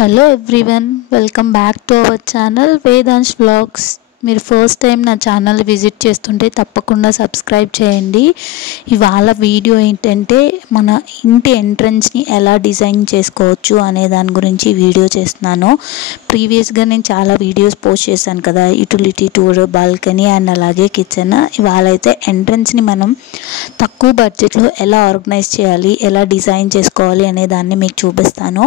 Hello everyone, welcome back to our channel Vedansh vlogs. మీరు first time నా channel visit చేస్తుంటే తప్పకుండా సబ్స్క్రైబ్ చేయండి. ఇవాళ వీడియో ఏంటంటే మన ఇంటి ఎంట్రన్స్ని ఎలా డిజైన్ చేసుకోవచ్చు అనే దాని గురించి వీడియో చేస్తున్నాను. ప్రీవియస్గా నేను చాలా వీడియోస్ పోస్ట్ చేశాను కదా, యూటిలిటీ టూర్, బాల్కనీ అండ్ అలాగే కిచెన్. ఇవాళ అయితే ఎంట్రన్స్ని మనం తక్కువ బడ్జెట్లో ఎలా ఆర్గనైజ్ చేయాలి, ఎలా డిజైన్ చేసుకోవాలి అనే దాన్ని మీకు చూపిస్తాను.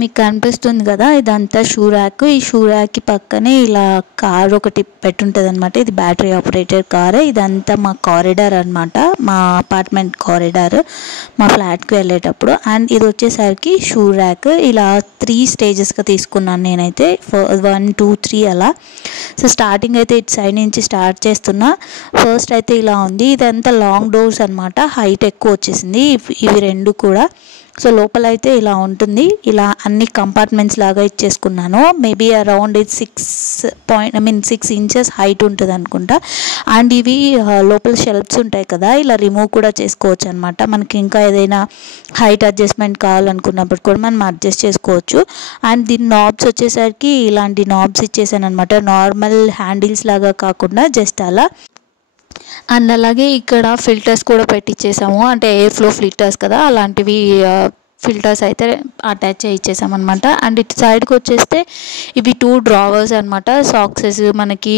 మీకు కనిపిస్తుంది కదా, ఇదంతా షూ ర్యాక్. ఈ షూ ర్యాక్కి పక్కనే ఇలా కార్ ఒకటి పెట్టుంటుంది అనమాట. ఇది బ్యాటరీ ఆపరేటెడ్ కార్. ఇదంతా మా కారిడార్ అనమాట, మా అపార్ట్మెంట్ కారిడార్ మా ఫ్లాట్కి వెళ్ళేటప్పుడు. అండ్ ఇది వచ్చేసరికి షూ ర్యాక్. ఇలా 3 స్టేజెస్గా తీసుకున్నాను నేనైతే, 1, 2, 3 అలా. సో స్టార్టింగ్ అయితే ఇటు సైడ్ నుంచి స్టార్ట్ చేస్తున్నా. ఫస్ట్ అయితే ఇలా ఉంది. ఇదంతా లాంగ్ డోర్స్ అనమాట, హైట్ ఎక్కువ వచ్చేసింది ఇవి రెండు కూడా. సో లోపల అయితే ఇలా ఉంటుంది. ఇలా అన్ని కంపార్ట్మెంట్స్ లాగా ఇచ్చేసుకున్నాను. మేబీ అరౌండ్ 6 ఇంచెస్ హైట్ ఉంటుంది అనుకుంటా. అండ్ ఇవి లోపల షెల్ఫ్స్ ఉంటాయి కదా, ఇలా రిమూవ్ కూడా చేసుకోవచ్చు అనమాట. మనకి ఇంకా ఏదైనా హైట్ అడ్జస్ట్మెంట్ కావాలనుకున్నప్పుడు కూడా మనం అడ్జస్ట్ చేసుకోవచ్చు. అండ్ దీని నాబ్స్ వచ్చేసరికి ఇలాంటి నాబ్స్ ఇచ్చేసాను అనమాట, నార్మల్ హ్యాండిల్స్ లాగా కాకుండా జస్ట్ అలా. అండ్ అలాగే ఇక్కడ ఫిల్టర్స్ కూడా పెట్టించేసాము, అంటే ఎయిర్ ఫ్లో ఫిల్టర్స్ కదా, అలాంటివి ఫిల్టర్స్ అయితే అటాచ్ చేయించేసాం అనమాట. అండ్ ఇటు సైడ్కి వచ్చేస్తే ఇవి 2 డ్రావర్స్ అనమాట. సాక్సెస్, మనకి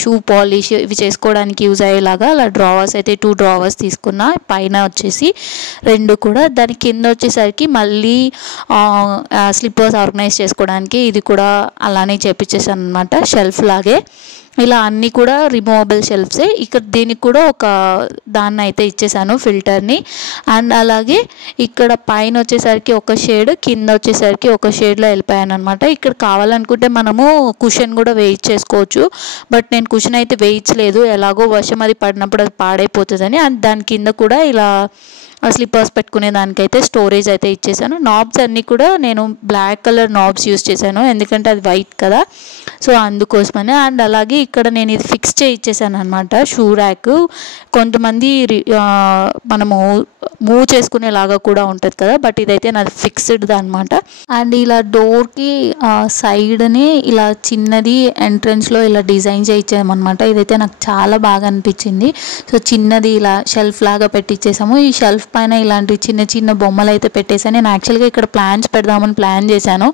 షూ పాలిష్ ఇవి చేసుకోవడానికి యూజ్ అయ్యేలాగా అలా డ్రావర్స్ అయితే 2 డ్రావర్స్ తీసుకున్నా. పైన వచ్చేసి 2 కూడా. దాని కింద వచ్చేసరికి మళ్ళీ స్లిప్పర్స్ ఆర్గనైజ్ చేసుకోవడానికి ఇది కూడా అలానే చేపించేసాను అనమాట, షెల్ఫ్ లాగే. ఇలా అన్నీ కూడా రిమూవబుల్ షెల్ఫ్సే. ఇక్కడ దీనికి కూడా ఒక దాన్ని అయితే ఇచ్చేసాను, ఫిల్టర్ని. అండ్ అలాగే ఇక్కడ పైన వచ్చేసరికి ఒక షేడ్, కింద వచ్చేసరికి ఒక షేడ్లో వెళ్ళిపోయాను అనమాట. ఇక్కడ కావాలనుకుంటే మనము కుషన్ కూడా వేయించేసుకోవచ్చు, బట్ నేను కుషన్ అయితే వేయించలేదు, ఎలాగో వర్షం అది పడినప్పుడు అది పాడైపోతుందని. అండ్ దాని కింద కూడా ఇలా స్లిప్పర్స్ పెట్టుకునే దానికైతే స్టోరేజ్ అయితే ఇచ్చేసాను. నాబ్స్ అన్నీ కూడా నేను బ్లాక్ కలర్ నాబ్స్ యూస్ చేశాను, ఎందుకంటే అది వైట్ కదా, సో అందుకోసమని. అండ్ అలాగే ఇక్కడ నేను ఇది ఫిక్స్ చేయించేసాను అనమాట, షూ ర్యాక్. కొంతమంది మనము మూవ్ చేసుకునేలాగా కూడా ఉంటుంది కదా, బట్ ఇదైతే నాది ఫిక్స్డ్ అనమాట. అండ్ ఇలా డోర్కి సైడ్ని ఇలా చిన్నది ఎంట్రన్స్లో ఇలా డిజైన్ చేయించామన్నమాట. ఇదైతే నాకు చాలా బాగా అనిపించింది. సో చిన్నది ఇలా షెల్ఫ్ లాగా పెట్టించేసాము. ఈ షెల్ఫ్ పైన ఇలాంటి చిన్న చిన్న బొమ్మలు అయితే పెట్టేసాను. నేను యాక్చువల్గా ఇక్కడ ప్లాంట్స్ పెడదామని ప్లాన్ చేశాను,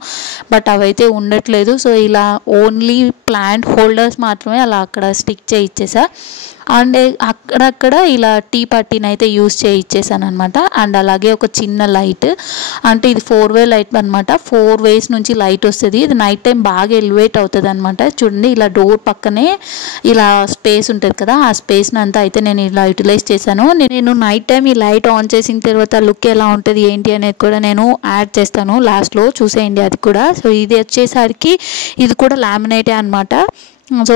బట్ అవైతే ఉండట్లేదు. సో ఇలా ఓన్లీ ప్లాంట్ హోల్డర్స్ మాత్రమే అలా అక్కడ స్టిక్ చేయించేసా. అండ్ అక్కడక్కడ ఇలా టీ పట్టీని అయితే యూస్ చేయించేసాను అనమాట. అండ్ అలాగే ఒక చిన్న లైట్, అంటే ఇది 4-వే లైట్ అనమాట. 4 వేస్ నుంచి లైట్ వస్తుంది. ఇది నైట్ టైం బాగా ఎలివేట్ అవుతుంది అనమాట. చూడండి, ఇలా డోర్ పక్కనే ఇలా స్పేస్ ఉంటుంది కదా, ఆ స్పేస్ని అంతా అయితే నేను ఇలా యూటిలైజ్ చేశాను. నేను నైట్ టైం ఈ లైట్ ఆన్ చేసిన తర్వాత లుక్ ఎలా ఉంటుంది ఏంటి అనేది కూడా నేను యాడ్ చేస్తాను లాస్ట్లో, చూసేయండి అది కూడా. సో ఇది వచ్చేసరికి ఇది కూడా లామినేటే అనమాట. సో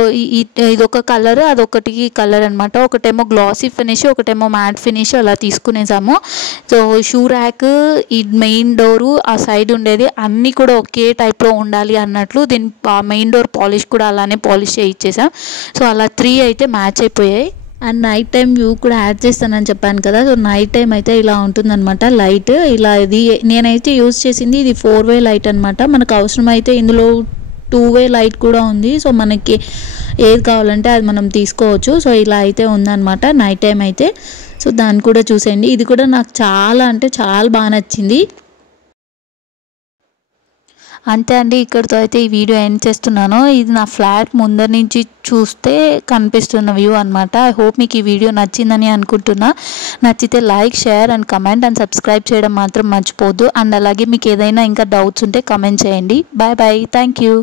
ఇదొక కలర్, అదొకటి కలర్ అనమాట. ఒకటేమో గ్లాసీ ఫినిష్, ఒకటేమో మ్యాట్ ఫినిష్ అలా తీసుకునేసాము. సో షూ ర్యాక్, ఈ మెయిన్ డోరు, ఆ సైడ్ ఉండేది అన్నీ కూడా ఒకే టైప్లో ఉండాలి అన్నట్లు దీని మెయిన్ డోర్ పాలిష్ కూడా అలానే పాలిష్ చేయించేసాం. సో అలా 3 అయితే మ్యాచ్ అయిపోయాయి. అండ్ నైట్ టైం వ్యూ కూడా యాడ్ చేస్తానని చెప్పాను కదా, సో నైట్ టైం అయితే ఇలా ఉంటుందన్నమాట లైట్. ఇలా ఇది నేనైతే యూజ్ చేసింది ఇది 4-వే లైట్ అనమాట. మనకు అవసరమైతే ఇందులో 2-వే లైట్ కూడా ఉంది. సో మనకి ఏది కావాలంటే అది మనం తీసుకోవచ్చు. సో ఇలా అయితే ఉందన్నమాట నైట్ టైం అయితే. సో దాన్ని కూడా చూసేయండి. ఇది కూడా నాకు చాలా అంటే చాలా బాగా నచ్చింది. అంతే అండి, ఇక్కడితో అయితే ఈ వీడియో ఎండ్ చేస్తున్నాను. ఇది నా ఫ్లాట్ ముందర నుంచి చూస్తే కనిపిస్తున్న వ్యూ అనమాట. ఐ హోప్ మీకు ఈ వీడియో నచ్చిందని అనుకుంటున్నా. నచ్చితే like, share and comment and subscribe చేయడం మాత్రం మర్చిపోద్దు. అండ్ అలాగే మీకు ఏదైనా ఇంకా డౌట్స్ ఉంటే కమెంట్ చేయండి. Bye bye, thank you.